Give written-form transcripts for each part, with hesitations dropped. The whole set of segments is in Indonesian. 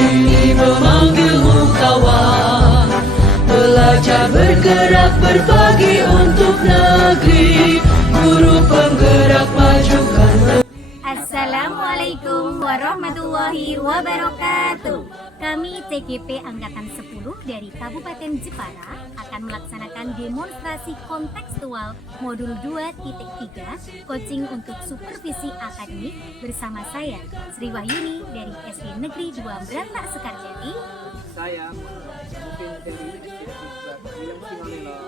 ini memanggilmu kawan. Belajar bergerak berbagi untuk negeri, guru penggerak majukan negeri. Assalamualaikum warahmatullahi wabarakatuh. Kami TGP Angkatan 10 dari Kabupaten Jepara akan melaksanakan demonstrasi kontekstual modul 2.3 coaching untuk supervisi akademik bersama saya Sri Wahyuni dari SD Negeri 2 Berantak Sekarjati. Saya Mufin dari William Sinolilo.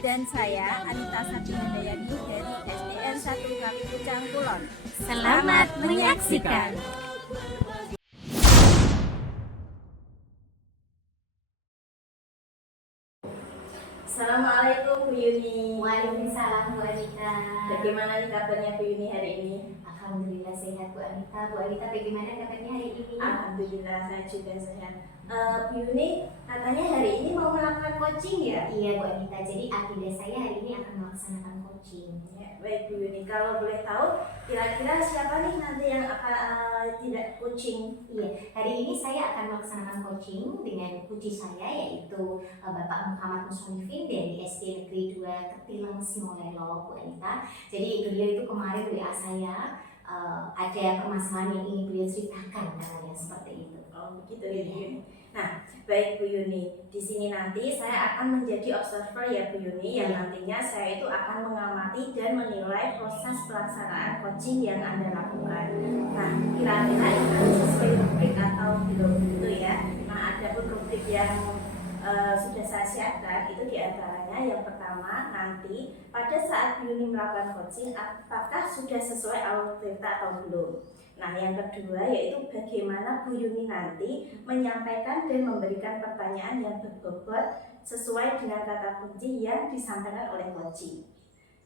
Dan saya Anita Sabinandayani dari SDN 1 Kaki Pucang Kulon. Selamat menyaksikan. Assalamualaikum Bu Yuni. Waalaikumsalam Bu Anita. Bagaimana nih kabarnya Bu Yuni hari ini? Alhamdulillah sehat Bu Anita. Bu Anita bagaimana kabarnya hari ini? Alhamdulillah saya juga sehat. Bu Yuni katanya hari ini mau melakukan coaching ya? Iya Bu Anita. Jadi agenda saya hari ini akan melaksanakan coaching. Ya, baik Bu Yuni. Kalau boleh tahu kira-kira siapa nih nanti yang akan tidak coaching? Iya, hari ini saya akan melaksanakan coaching dengan coach saya yaitu Bapak Muhammad Musonifin dari SD Negeri 2 Ketileng Sinolelo Bu Anita. Jadi beliau itu kemarin WA saya ada permasalahan yang ingin beliau ceritakan katanya seperti itu. Oh begitu ya Bu Yuni. Nah baik Bu Yuni, di sini nanti saya akan menjadi observer ya Bu Yuni, yang nantinya saya itu akan mengamati dan menilai proses pelaksanaan coaching yang Anda lakukan. Nah kira-kira ini sesuai rubrik atau belum gitu ya. Nah ada pun rubrik yang sudah saya siapkan itu diantaranya yang pertama nanti pada saat Bu Yuni melakukan coaching apakah sudah sesuai alur-cerita atau belum. Nah yang kedua yaitu bagaimana Bu Yuni nanti menyampaikan dan memberikan pertanyaan yang berbobot sesuai dengan kata kunci yang disampaikan oleh coach.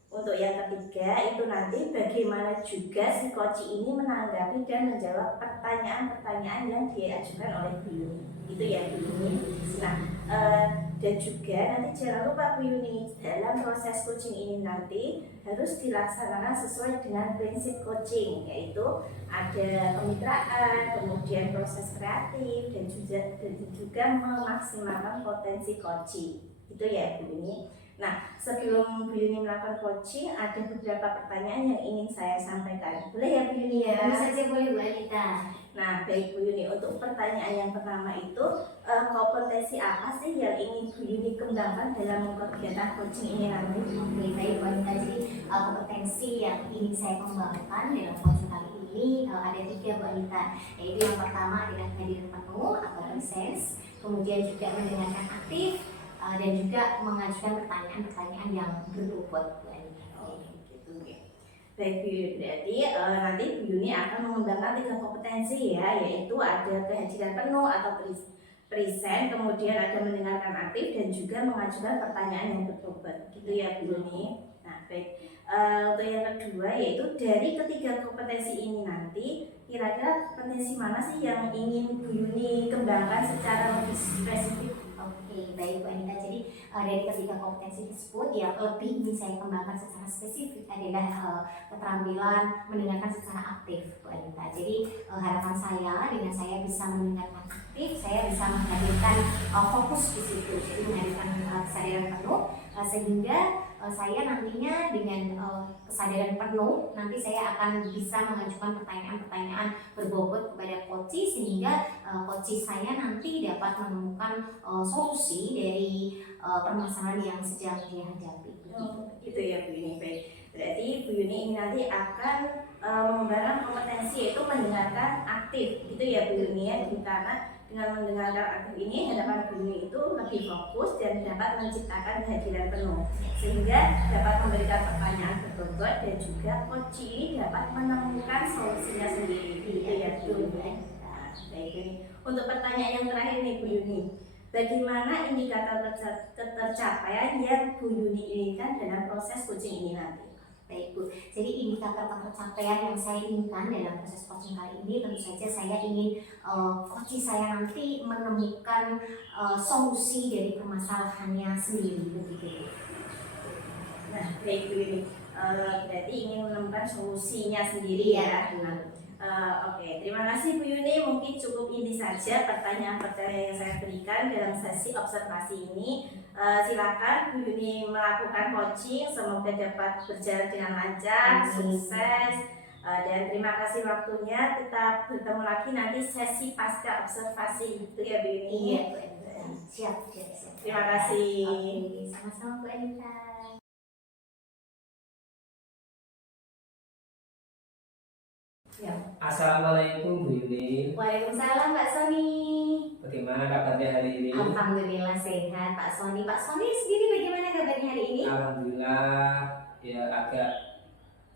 Untuk yang ketiga itu nanti bagaimana juga si coach ini menanggapi dan menjawab pertanyaan-pertanyaan yang diajukan oleh Bu Yuni. Itu ya Bu Yuni. Nah dan juga nanti jangan lupa Bu Yuni, dalam proses coaching ini nanti harus dilaksanakan sesuai dengan prinsip coaching, yaitu ada kemitraan, kemudian proses kreatif dan juga memaksimalkan potensi coaching. Itu ya Bu Yuni. Nah sebelum Bu Yuni melakukan coaching ada beberapa pertanyaan yang ingin saya sampaikan. Boleh ya Bu Yuni ya? Tentu saja boleh Bu Anita. Nah baik Bu Yuni, untuk pertanyaan yang pertama itu kompetensi apa sih yang ingin Bu Yuni kembangkan dalam kegiatan coaching ini nanti? Oke, baik Bu Anita. Jadi kompetensi yang ingin saya kembangkan dalam coaching kali ini ada 3 Bu Anita. Yaitu yang pertama adalah kehadiran penuh atau presence, kemudian juga mendengarkan aktif, dan juga mengajukan pertanyaan-pertanyaan yang berbobot Bu Anita. Oh gitu ya. Baik Bu Yuni, berarti nanti Bu Yuni akan mengembangkan 3 kompetensi ya, yaitu ada kehadiran penuh atau present, kemudian ada mendengarkan aktif dan juga mengajukan pertanyaan yang berbobot. Gitu ya Bu Yuni. Nah baik, untuk yang kedua yaitu dari ketiga kompetensi ini nanti kira-kira kompetensi mana sih yang ingin Bu Yuni kembangkan secara lebih spesifik? Oke, baik Bu Anita. Jadi dari ketiga kompetensi tersebut yang lebih ingin saya kembangkan secara spesifik adalah keterampilan mendengarkan secara aktif Bu Anita. Jadi harapan saya dengan saya bisa mendengarkan aktif, saya bisa menghadirkan fokus di situ. Jadi menghadirkan kesadaran penuh sehingga saya nantinya dengan kesadaran penuh nanti saya akan bisa mengajukan pertanyaan-pertanyaan berbobot kepada coach sehingga coach saya nanti dapat menemukan solusi dari permasalahan yang sedang dia hadapi. Gitu ya Bu Yuni. Baik, berarti Bu Yuni ini nanti akan mengembangkan kompetensi yaitu mendengarkan aktif, gitu ya Bu Yuni ya. Karena dengan mendengarkan aktif ini hadapan Bu Yuni itu lebih fokus dan dapat menciptakan kehadiran penuh sehingga dapat memberikan pertanyaan berbobot dan juga coach ini dapat menemukan solusinya sendiri. Gitu ya Bu Yuni. Nah, baik ini untuk pertanyaan yang terakhir nih Bu Yuni. Bagaimana indikator ketercapaian yang Bu Yuni inginkan dalam proses coaching ini nanti? Baik Bu, jadi indikator ketercapaian yang saya inginkan dalam proses coaching kali ini tentu saja saya ingin coach saya nanti menemukan solusi dari permasalahannya sendiri begitu. Nah, baik Bu Yuni, berarti ingin menemukan solusinya sendiri ya. Nah, Oke, terima kasih Bu Yuni. Mungkin cukup ini saja pertanyaan-pertanyaan yang saya berikan dalam sesi observasi ini. Silakan Bu Yuni melakukan coaching. Semoga dapat berjalan dengan lancar, sukses. Dan terima kasih waktunya. Kita bertemu lagi nanti sesi pasca observasi gitu ya Bu Yuni. Iya, Bu Anita. Siap. Terima kasih. Oke, sama-sama Bu Anita. Ya. Assalamualaikum Bu Yuni. Waalaikumsalam Pak Sony. Bagaimana kabarnya hari ini? Alhamdulillah sehat Pak Sony. Pak Sony sendiri bagaimana kabarnya hari ini? Alhamdulillah ya agak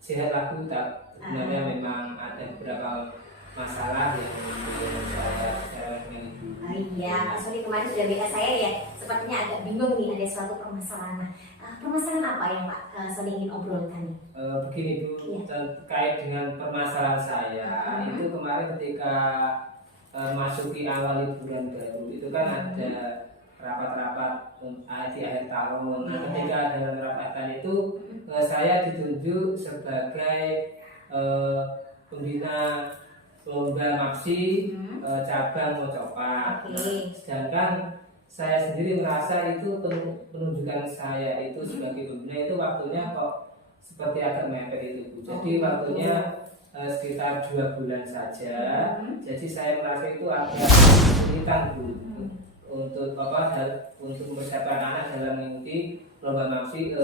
sehat aku tak. Sebenarnya memang ada beberapa masalah yang membuat saya secara minggu. Iya, Pak Sony kemarin sudah WA saya ya. Sepertinya agak bingung nih ada suatu permasalahan. Permasalahan apa yang Pak Sony ingin obrolkan nih? Begini Bu, terkait dengan permasalahan saya itu kemarin ketika masuki awal liburan baru itu kan ada rapat-rapat di akhir tahun. Nah, ketika dalam rapatan itu saya ditunjuk sebagai pembina lomba MAPSI cabang Mocopat. Sedangkan saya sendiri merasa itu penunjukan saya itu sebagai pembina itu waktunya kok seperti agak mepet itu Bu. Jadi waktunya sekitar 2 bulan saja. Jadi saya merasa itu agak kesulitan Bu untuk untuk mempersiapkan anak dalam mengikuti lomba MAPSI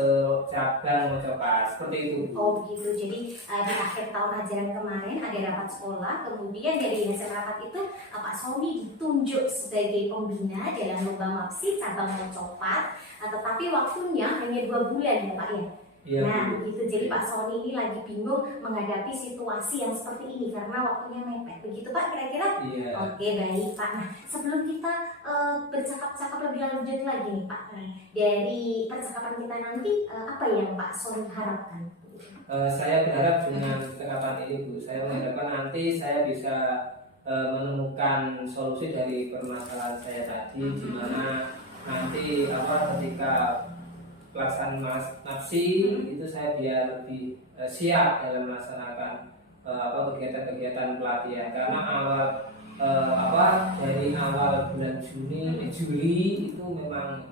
cabang Mocopat seperti itu Bu. Oh begitu. Jadi di akhir tahun ajaran kemarin ada rapat sekolah, kemudian dari hasil rapat itu Pak Sony ditunjuk sebagai pembina dalam lomba MAPSI cabang Mocopat, tetapi waktunya hanya 2 bulan ya Pak ya. Iya, nah begitu. Jadi Pak Sony ini lagi bingung menghadapi situasi yang seperti ini karena waktunya mepet. Begitu Pak kira-kira? Iya. Oke baik Pak. Nah sebelum kita bercakap-cakap lebih lanjut lagi nih Pak, dari percakapan kita nanti apa yang Pak Sony harapkan? Saya berharap dengan percakapan ini Bu, saya mengharapkan nanti saya bisa menemukan solusi dari permasalahan saya tadi, di mana nanti ketika pelaksanaan MAPSI itu saya biar lebih siap dalam melaksanakan kegiatan-kegiatan pelatihan, karena dari awal bulan Juli itu memang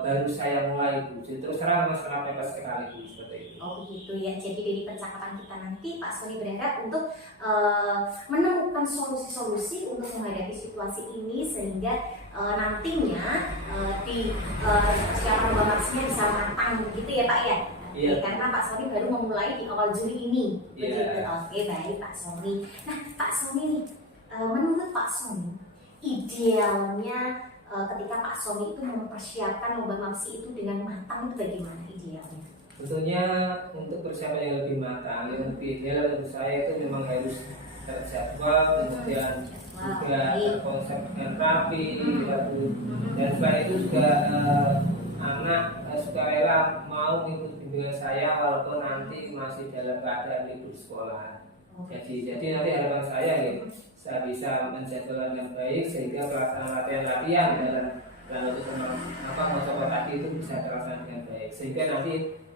baru saya mulai Bu. Jadi terus terang memang sangat mepet sekali Bu, seperti itu. Oh begitu ya. Jadi dari percakapan kita nanti Pak Sony berharap untuk menemukan solusi-solusi untuk menghadapi situasi ini sehingga nantinya di persiapan lomba MAPSI-nya bisa matang begitu ya Pak ya. Iya. Karena Pak Sony baru memulai di awal Juli ini. Iya. Begitu. Oke baik Pak Sony. Nah Pak Sony nih, menurut Pak Sony idealnya ketika Pak Sony itu mempersiapkan lomba MAPSI itu dengan matang itu bagaimana idealnya? Tentunya untuk persiapan yang lebih matang, yang lebih ideal menurut saya itu memang harus terjadwal, kemudian juga konsep dengan rapi, dan selain itu juga anak sukarela mau mengikuti bimbingan saya walaupun nanti masih dalam keadaan libur sekolah. Jadi nanti harapan saya ya, saya bisa menjadwalkan dengan baik sehingga pelaksanaan latihan dalam Mocopat tadi itu bisa terlaksana dengan baik, sehingga nanti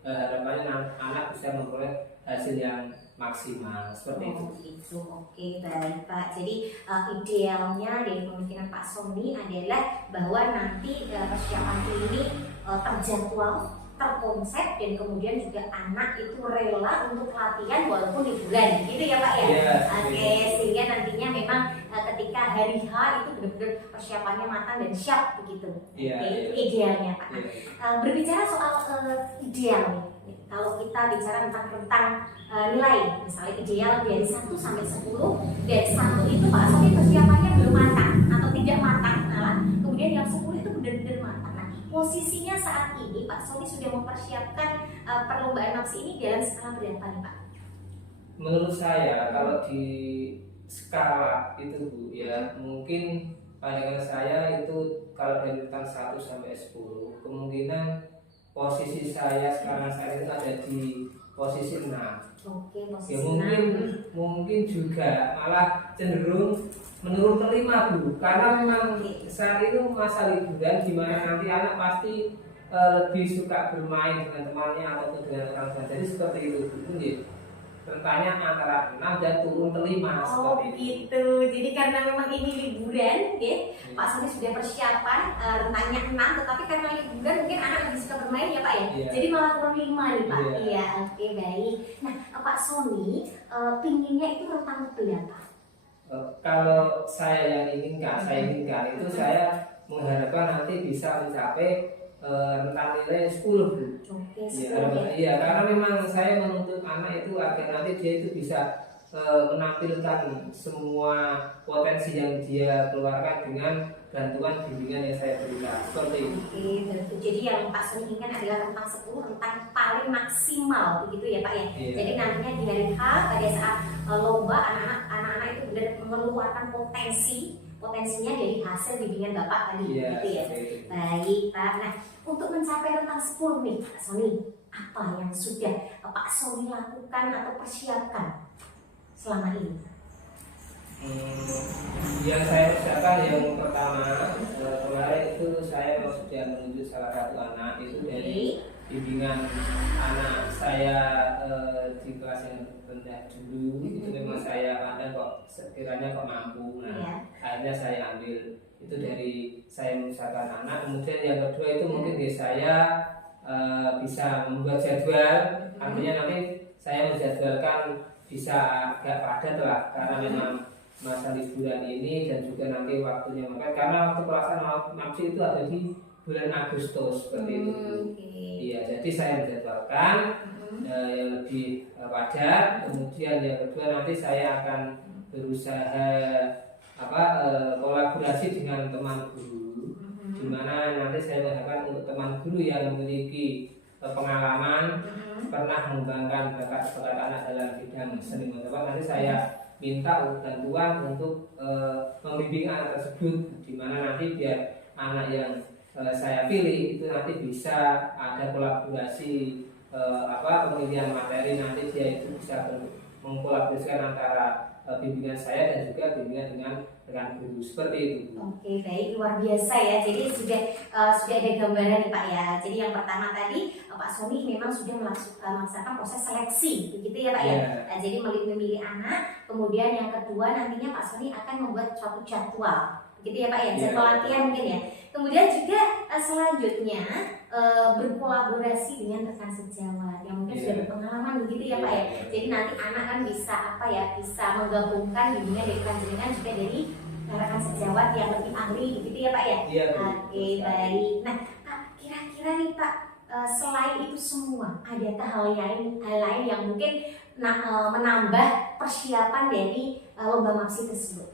harapannya anak bisa memperoleh hasil yang maksimal seperti itu. Itu oke baik Pak. Jadi idealnya dari pemikiran Pak Sony adalah bahwa nanti persiapan ini terjadwal, terkonsep, dan kemudian juga anak itu rela untuk latihan walaupun liburan, gitu ya Pak ya. Yes, Oke, sehingga nantinya memang ketika hari H itu benar-benar persiapannya matang dan siap begitu. Iya, Itu iya. idealnya Pak. Iya. Berbicara soal ideal nih, kalau kita bicara tentang nilai, misalnya ideal dari 1 sampai 10, dan 1 itu Pak Sony persiapannya belum matang atau tidak matang, kemudian yang 10 itu benar-benar matang. Nah, posisinya saat ini Pak Sony sudah mempersiapkan perlombaan MAPSI ini dalam skala berapa nih Pak? Menurut saya kalau di skala itu Bu ya, mungkin pandangan saya itu kalau dari urutan 1 sampai 10 kemungkinan posisi saya sekarang itu ada di posisi 6. Oke, posisi Ya 6. mungkin juga malah cenderung menurun ke 5 Bu, karena memang saat itu masa liburan di mana nanti anak pasti lebih suka bermain dengan temannya ataupun dengan orang tua. Jadi seperti itu Bu. rentannya antara 6 dan turun ke 5 Oh seperti itu. gitu. Jadi karena memang ini liburan, ya, Pak Sony sudah persiapan rentangnya 6, tetapi karena liburan mungkin anak lebih suka bermain ya Pak ya. Iya. Jadi malah turun 5 nih Pak. Iya. Iya, oke baik. Nah Pak Sony pinginnya itu rentang berapa? Kalau saya yang inginkan itu saya mengharapkan nanti bisa mencapai rentang nilai 10 Bu. Oke, Iya, 10 ya. iya, karena memang saya menuntut anak itu agar nanti dia itu bisa menampilkan semua potensi yang dia keluarkan dengan bantuan bimbingan yang saya berikan seperti itu. Oke, betul. Jadi yang Pak Sony inginkan adalah rentang 10, rentang paling maksimal begitu ya Pak ya. Iya. Jadi nantinya di hari H pada saat lomba anak-anak itu benar mengeluarkan potensinya dari hasil bimbingan Bapak tadi Iya, gitu ya. seperti itu. Baik Pak. Nah, untuk mencapai rentang 10 nih Pak Sony, apa yang sudah Pak Sony lakukan atau persiapkan selama ini? Yang saya persiapkan yang pertama kemarin itu saya sudah menuju salah satu anak itu dari bimbingan anak saya di kelas yang rendah dulu itu memang saya ada kok sekiranya kok mampu. Nah, akhirnya saya ambil itu dari saya memisahkan anak. Kemudian yang kedua itu mungkin dari saya bisa membuat jadwal, artinya nanti saya menjadwalkan bisa agak padat lah karena memang masa liburan ini dan juga nanti waktunya makan karena waktu pelaksanaan MAPSI itu ada di bulan Agustus seperti itu. Iya, jadi saya menjadwalkan yang lebih padat. Kemudian yang kedua nanti saya akan berusaha kolaborasi dengan teman guru, di mana nanti saya mengharapkan untuk teman guru yang memiliki pengalaman pernah mengembangkan bakat anak dalam bidang seni menebak, nanti saya minta bantuan untuk membimbing anak tersebut, di mana nanti biar anak yang saya pilih itu nanti bisa ada kolaborasi pemilihan materi, nanti dia itu bisa mengkolaborasikan antara bimbingan saya dan juga bimbingan dengan guru seperti itu. Oke, baik, luar biasa ya. Jadi sudah ada gambaran nih Pak ya. Jadi yang pertama tadi Pak Sony memang sudah melaksanakan proses seleksi, begitu ya Pak ya. Nah, jadi memilih anak. Kemudian yang kedua nantinya Pak Sony akan membuat suatu jadwal, begitu ya Pak ya. Jadwal latihan mungkin ya. Kemudian juga selanjutnya berkolaborasi dengan rekan sejawat yang mungkin sudah berpengalaman begitu ya Pak ya. Jadi nanti anak kan bisa bisa menggabungkan bimbingan dari panjenengan juga dari rekan sejawat yang lebih ahli begitu ya Pak ya. Iya. Oke, baik. Nah, kira-kira nih Pak, selain itu semua adakah hal lain yang mungkin menambah persiapan dari lomba MAPSI tersebut?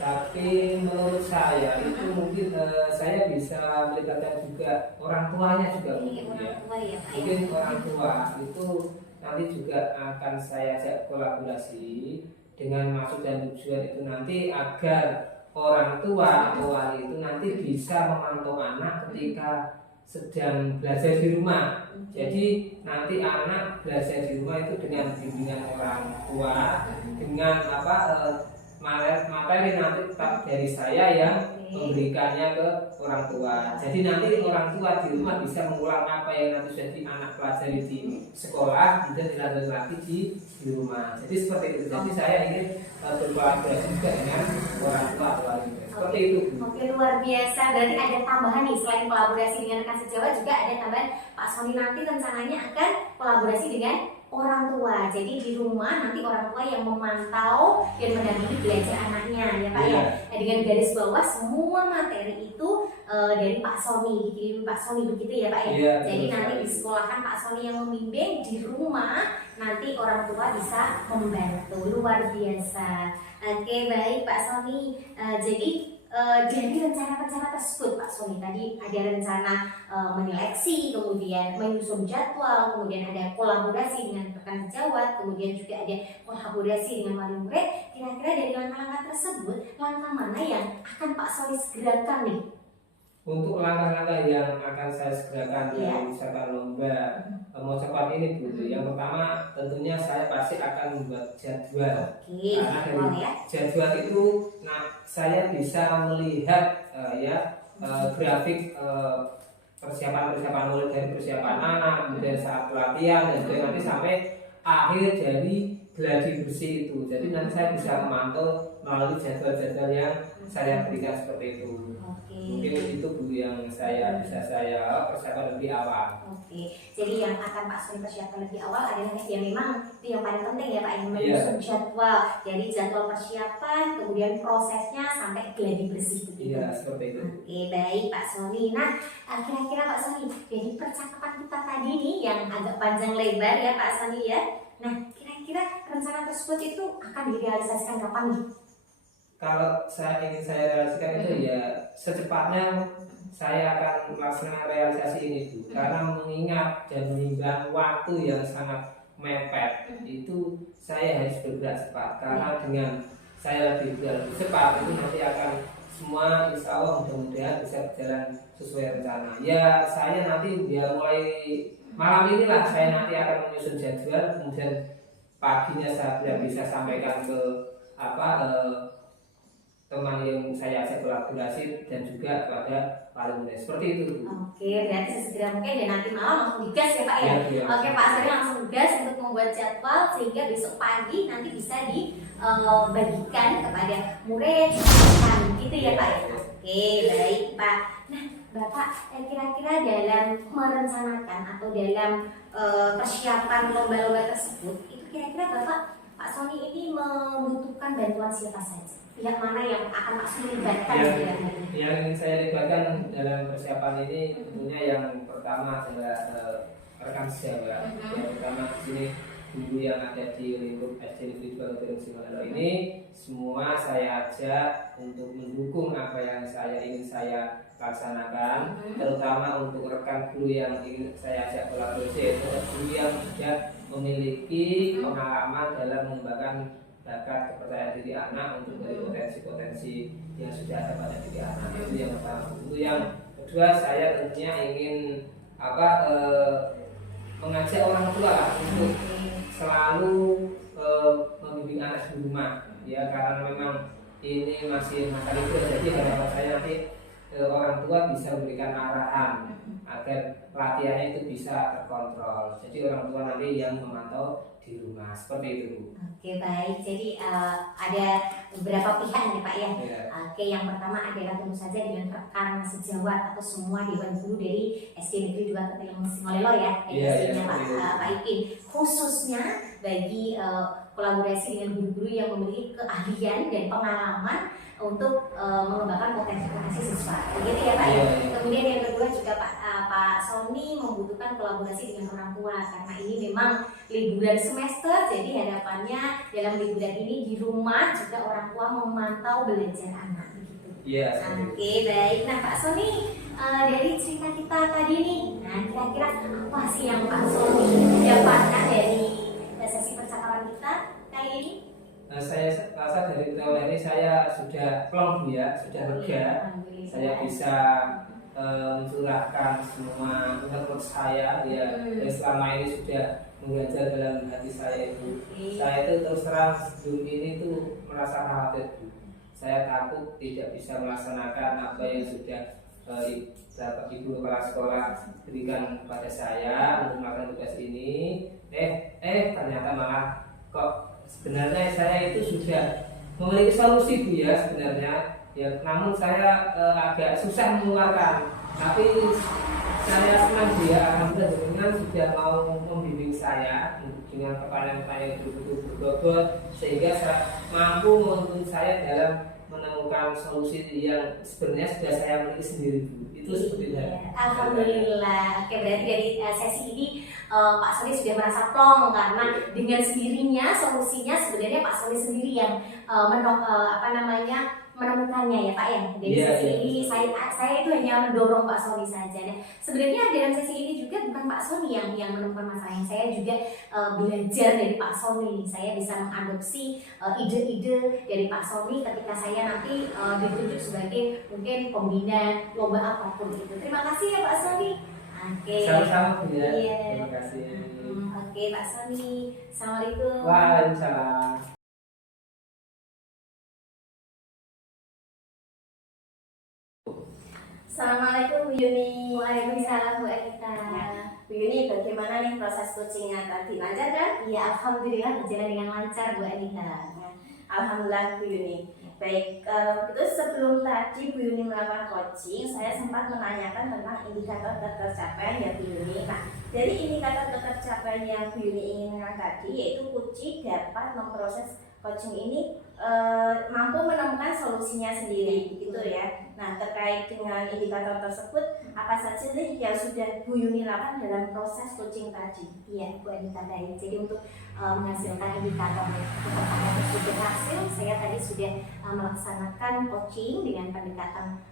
Tapi menurut saya itu mungkin saya bisa melibatkan juga orang tuanya juga Orang tua ya Pak ya. mungkin orang tua itu nanti juga akan saya ajak kolaborasi dengan maksud dan tujuan itu nanti agar orang tua atau wali itu nanti bisa memantau anak ketika sedang belajar di rumah. Jadi nanti anak belajar di rumah itu dengan bimbingan orang tua, dengan materi nanti tetap dari saya yang memberikannya ke orang tua. Jadi nanti orang tua di rumah bisa mengulang apa yang nanti sudah anak pelajari di sekolah, dan dilanjut lagi di rumah. Jadi seperti itu. Jadi saya ingin berkolaborasi juga dengan orang tua atau wali. Seperti itu. Oke, luar biasa. Berarti ada tambahan nih, selain kolaborasi dengan rekan sejawat juga ada tambahan Pak Sony nanti rencananya akan kolaborasi dengan orang tua. Jadi di rumah nanti orang tua yang memantau dan mendampingi belajar anaknya ya Pak ya. Nah, dengan garis bawah semua materi itu dari Pak Sony, dikirim Pak Sony begitu ya Pak ya. Jadi nanti di sekolahan Pak Sony yang membimbing, di rumah nanti orang tua bisa membantu. Luar biasa. Oke, baik Pak Sony. Jadi dari rencana-rencana tersebut Pak Sony tadi ada rencana menyeleksi, kemudian menyusun jadwal, kemudian ada kolaborasi dengan rekan sejawat, kemudian juga ada kolaborasi dengan wali murid. Kira-kira dari langkah-langkah tersebut, langkah mana yang akan Pak Sony segerakan nih? Untuk langkah-langkah yang akan saya segerakan dalam misalkan lomba mau cepat ini Bu, yang pertama tentunya saya pasti akan membuat jadwal. Karena dari jadwal itu saya bisa melihat grafik persiapan mulai dari persiapan anak, kemudian saat pelatihan, dan juga nanti sampai akhir dari gladi bersih itu. Jadi nanti saya bisa memantau melalui jadwal-jadwal yang saya berikan seperti itu. Mungkin itu Bu yang bisa saya persiapkan lebih awal. Oke, jadi yang akan Pak Sony persiapkan lebih awal adalah yang memang itu yang paling penting ya Pak, yang menyusun jadwal. Jadi jadwal persiapan, kemudian prosesnya sampai gladi bersih begitu. Iya, seperti itu. Oke, baik Pak Sony. Nah, kira-kira Pak Sony, jadi percakapan kita tadi nih yang agak panjang lebar ya Pak Sony ya. Nah, kira-kira rencana tersebut itu akan direalisasikan kapan nih? Kalau saya realisasikan itu ya secepatnya saya akan melaksanakan realisasi ini Bu. Karena mengingat dan menimbang waktu yang sangat mepet, itu saya harus bergerak cepat. Karena dengan saya lebih cepat itu nanti akan semua insya Allah mudah-mudahan bisa berjalan sesuai rencana. Ya saya nanti ya mulai malam inilah saya nanti akan menyusun jadwal, kemudian paginya saya bisa sampaikan ke teman yang saya ajak kolaborasi dan juga kepada Pak Alumni, seperti itu. Oke, berarti sesegera mungkin dan nanti malam langsung digas ya Pak ya. Ya. Oke Pak Sony langsung gas untuk membuat jadwal sehingga besok pagi nanti bisa dibagikan kepada murid gitu ya Pak. Oke, baik Pak. Nah Bapak kira-kira dalam merencanakan atau dalam persiapan lomba-lomba tersebut itu kira-kira Pak Sony ini membutuhkan bantuan siapa saja? Pihak mana yang akan Pak Sony libatkan? Yang ingin saya libatkan dalam persiapan ini tentunya yang pertama adalah rekan sejawat. Yang pertama di sini guru yang ada di lingkup SD Negeri 2 Gunung Simalelo ini semua saya ajak untuk mendukung apa yang ingin saya laksanakan, terutama untuk rekan guru yang ingin saya ajak kolaborasi, yaitu guru yang sudah memiliki pengalaman dalam mengembangkan bakat kepercayaan diri anak untuk dari potensi-potensi yang sudah ada pada diri anak. Itu yang pertama. Itu yang kedua, saya tentunya ingin mengajak orang tua untuk selalu membimbing anak di rumah ya, karena memang ini masih masa libur, jadi harapan saya nanti orang tua bisa memberikan arahan agar pelatihannya itu bisa terkontrol. Jadi orang tua nanti yang memantau di rumah, seperti itu. Oke baik, jadi ada beberapa pihak nih Pak ya. Oke, yang pertama adalah tentu saja dengan rekan sejawat atau semua dewan guru dari SD Negeri 2 Ketilung Singolelo ya, Pak Ipin. Khususnya bagi kolaborasi dengan guru-guru yang memiliki keahlian dan pengalaman untuk mengembangkan potensi siswa. Begitu ya Pak ya. Kemudian yang kedua juga Pak Sony membutuhkan kolaborasi dengan orang tua karena ini memang liburan semester, jadi harapannya dalam liburan ini di rumah juga orang tua memantau belajar anak begitu. Oke baik. Nah Pak Sony, dari cerita kita tadi nih, nah kira-kira apa sih yang Pak Sony dapatkan dari sesi percakapan kita kali ini? Saya rasa dari teori ini saya sudah plong ya, sudah lega. Saya bisa mencurahkan semua menurut saya ya, yang selama ini sudah mengganjal dalam hati saya itu. Saya itu terus terang sebelum ini tuh merasa khawatir Bu. Saya takut tidak bisa melaksanakan apa yang sudah ibu kepala sekolah berikan kepada saya untuk melakukan tugas ini. Ternyata malah kok sebenarnya saya itu sudah memiliki solusi Bu ya sebenarnya. Ya, namun saya agak susah mengeluarkan. Tapi saya senang dia, alhamdulillah dengan sudah mau membimbing saya dengan pertanyaan-pertanyaan betul-betul berbobot sehingga saya mampu menuntun saya dalam menemukan solusi yang sebenarnya sudah saya miliki sendiri Bu. Itu seperti itu. Alhamdulillah. Oke, berarti dari sesi ini Pak Sony sudah merasa plong karena dengan sendirinya solusinya sebenarnya Pak Sony sendiri yang menemukannya ya Pak ya. Dari sesi ini saya itu hanya mendorong Pak Sony saja. Nah, sebenarnya dalam sesi ini juga bukan Pak Sony yang menemukan masalahnya, saya juga belajar dari Pak Sony. Saya bisa mengadopsi ide-ide dari Pak Sony ketika saya nanti ditunjuk sebagai mungkin pembina lomba apapun itu. Terima kasih ya Pak Sony. Oke. Sama-sama Bu ya. Terima kasih. Oke Pak Sony. Assalamualaikum. Waalaikumsalam. Assalamualaikum Bu Yuni. Waalaikumsalam Bu Anita. Bu Yuni, bagaimana nih proses coachingnya tadi? Lancar kan? Iya, alhamdulillah berjalan dengan lancar Bu Anita. Alhamdulillah Bu Yuni. Baik, itu sebelum tadi Bu Yuni melakukan coaching, saya sempat menanyakan tentang indikator tercapai ya Bu Yuni. Nah, dari indikator tercapai yang Bu Yuni inginkan tadi, yaitu kunci dapat memproses coaching ini mampu menemukan solusinya sendiri, gitu ya. Nah, terkait dengan indikator tersebut, apa saja sih yang sudah Bu Yuni lakukan dalam proses coaching tadi? Iya, Bu Anita, baik. Jadi untuk menghasilkan indikator tersebut berhasil, saya tadi sudah melaksanakan coaching dengan pendekatan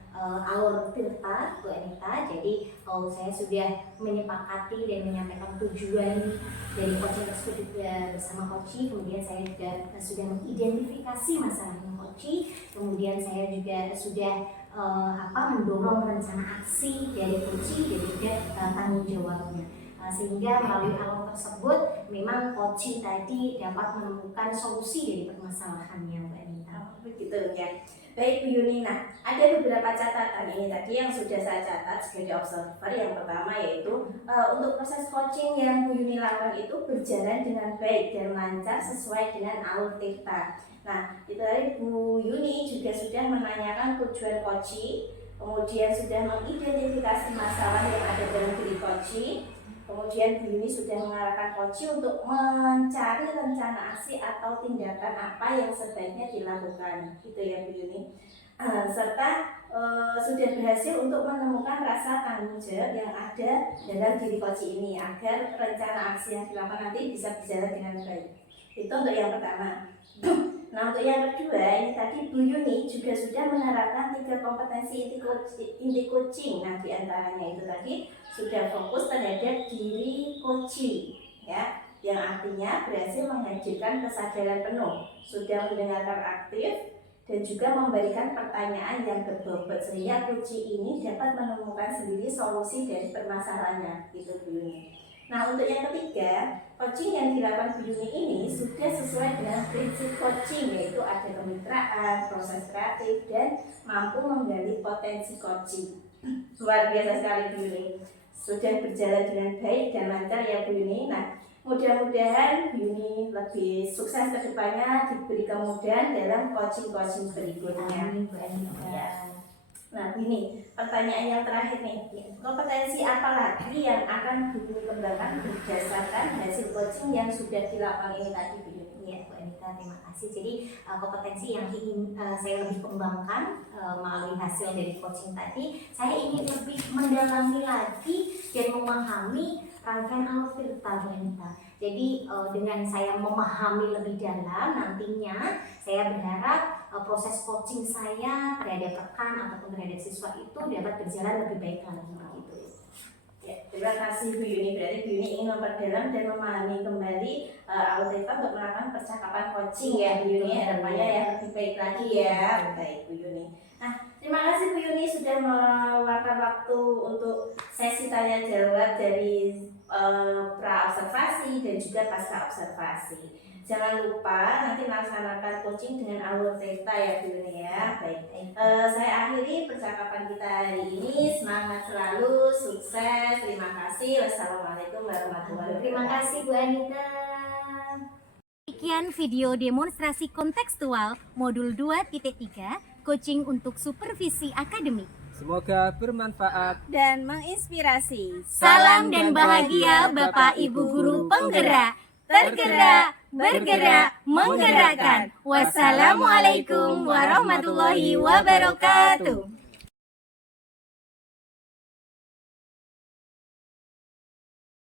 alur tirta, Bu Anita. Jadi saya sudah menyepakati dan menyampaikan tujuan dari coaching tersebut bersama coaching. Kemudian saya juga sudah mengidentifikasi masalahnya coaching. Kemudian saya juga sudah mendorong rencana aksi dari coaching dan juga tanggung jawabnya. Sehingga melalui alur tersebut memang coaching tadi dapat menemukan solusi dari permasalahannya, Mbak Anita. Begitu ya. Baik Bu Yuni, nah ada beberapa catatan ini tadi yang sudah saya catat sebagai observer. Yang pertama yaitu untuk proses coaching yang Bu Yuni lakukan itu berjalan dengan baik dan lancar sesuai dengan alur tirta. Nah, itu tadi Bu Yuni juga sudah menanyakan tujuan coaching, kemudian sudah mengidentifikasi masalah yang ada dalam diri coaching. Kemudian Bu Yuni sudah mengarahkan coaching untuk mencari rencana aksi atau tindakan apa yang sebaiknya dilakukan, gitu ya Bu Yuni. Serta sudah berhasil untuk menemukan rasa tanggung jawab yang ada dalam diri coaching ini agar rencana aksi yang dilakukan nanti bisa berjalan dengan baik. Itu untuk yang pertama. Nah, untuk yang kedua, ini tadi Bu Yuni juga sudah menerapkan 3 kompetensi inti coaching. Nah, diantaranya itu tadi sudah fokus terhadap diri coaching, ya, yang artinya berhasil menghadirkan kesadaran penuh, sudah mendengarkan aktif, dan juga memberikan pertanyaan yang berbobot sehingga coaching ini dapat menemukan sendiri solusi dari permasalahannya, gitu Bu Yuni. Nah, untuk yang ketiga, coaching yang dilakukan Bu Yuni ini sudah sesuai dengan prinsip coaching, yaitu ada kemitraan, proses kreatif, dan mampu menggali potensi coaching. Luar biasa sekali Bu Yuni. Sudah berjalan dengan baik dan lancar ya Bu Yuni. Nah, mudah-mudahan Bu Yuni lebih sukses ke depannya, diberi kemudahan dalam coaching-coaching berikutnya. Amin, Bu Anita. Ya. Nah, ini pertanyaan yang terakhir nih. Kompetensi apa lagi yang akan Bu Yuni kembangkan berdasarkan hasil coaching yang sudah dilakukan ini tadi Bu Yuni? Ya, Bu Anita, terima kasih. Jadi kompetensi yang ingin saya lebih kembangkan melalui hasil dari coaching tadi, saya ingin lebih mendalami lagi dan memahami rangkaian alur tirta, Bu Anita. Jadi dengan saya memahami lebih dalam, nantinya saya berharap proses coaching saya terhadap rekan ataupun terhadap siswa itu dapat berjalan lebih baik lagi begitu. Ya, terima kasih Bu Yuni. Berarti Bu Yuni ingin memperdalam dan memahami kembali alur tirta untuk melakukan percakapan coaching ya Bu Yuni. Harapannya ya lebih baik lagi ya. Baik Bu Yuni. Nah, terima kasih Bu Yuni sudah meluangkan waktu untuk sesi tanya jawab dari pra observasi dan juga pasca observasi. Jangan lupa nanti melaksanakan coaching dengan alur tirta ya Bu Yuni ya. Baik. Saya akhiri percakapan kita hari ini. Semangat selalu, sukses. Terima kasih. Wassalamualaikum warahmatullahi wabarakatuh. Terima kasih Bu Anita. Sekian video demonstrasi kontekstual modul 2.3 coaching untuk supervisi akademik. Semoga bermanfaat Dan menginspirasi. Salam dan bahagia Bapak Ibu Guru Penggerak. Tergerak, bergerak, menggerakkan. Wassalamualaikum warahmatullahi wabarakatuh.